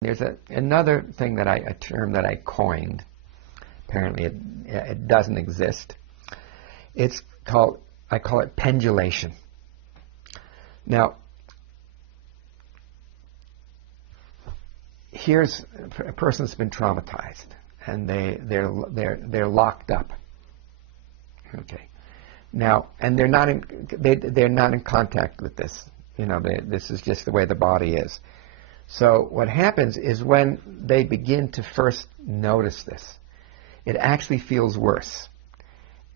There's another thing that a term that I coined. Apparently it doesn't exist. I call it pendulation. Now, here's a person that's been traumatized, and they're locked up. Okay. Now, and they're not in contact with this. This is just the way the body is. So what happens is when they begin to first notice this, it actually feels worse,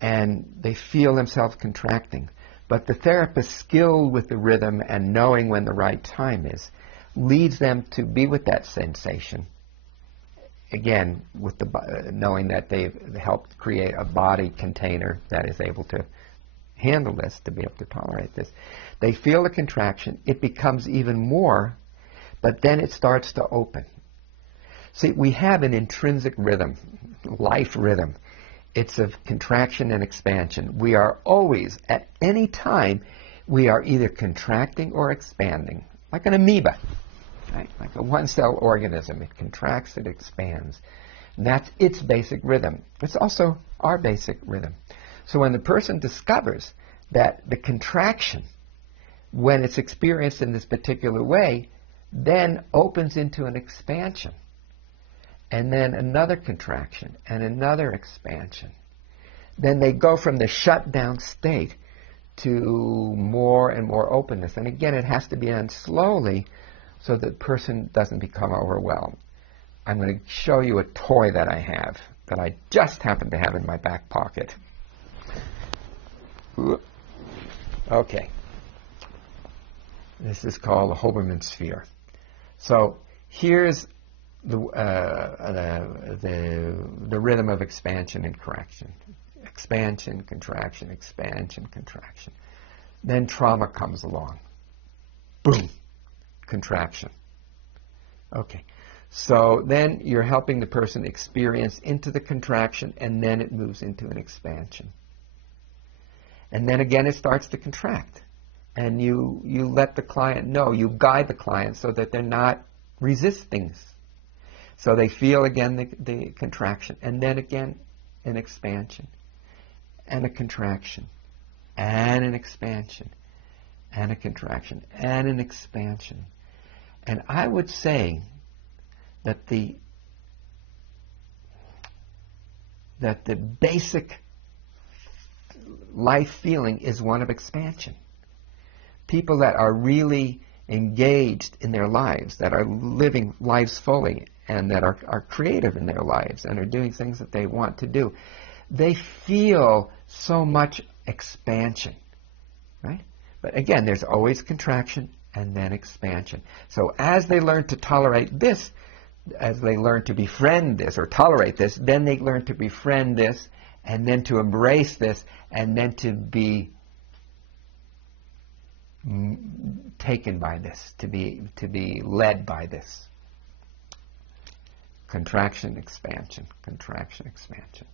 and they feel themselves contracting. But the therapist, skilled with the rhythm and knowing when the right time is, leads them to be with that sensation. Again, with knowing that they've helped create a body container that is able to handle this, to be able to tolerate this. They feel the contraction. It becomes even more, but then it starts to open. See, we have an intrinsic rhythm, life rhythm. It's of contraction and expansion. We are always, at any time, we are either contracting or expanding, like an amoeba, right? Like a one-cell organism. It contracts, it expands. And that's its basic rhythm. It's also our basic rhythm. So when the person discovers that the contraction, when it's experienced in this particular way, then opens into an expansion, and then another contraction, and another expansion. Then they go from the shut-down state to more and more openness. And again, it has to be done slowly so that the person doesn't become overwhelmed. I'm going to show you a toy that I have, that I just happen to have in my back pocket. Okay. This is called the Hoberman sphere. So here's the rhythm of expansion and contraction. Expansion, contraction, expansion, contraction. Then trauma comes along. Boom. Contraction. Okay. So then you're helping the person experience into the contraction, and then it moves into an expansion. And then again it starts to contract. And you let the client know, you guide the client so that they're not resisting. So they feel again the contraction, and then again an expansion, and a contraction, and an expansion, and a contraction, and an expansion. And I would say that the basic life feeling is one of expansion. People that are really engaged in their lives, that are living lives fully, and that are creative in their lives, and are doing things that they want to do, they feel so much expansion, right? But again, there's always contraction and then expansion. So as they learn to tolerate this, as they learn to befriend this or tolerate this, then they learn to befriend this, and then to embrace this, and then to be taken by this, to be led by this. Contraction, expansion, contraction, expansion.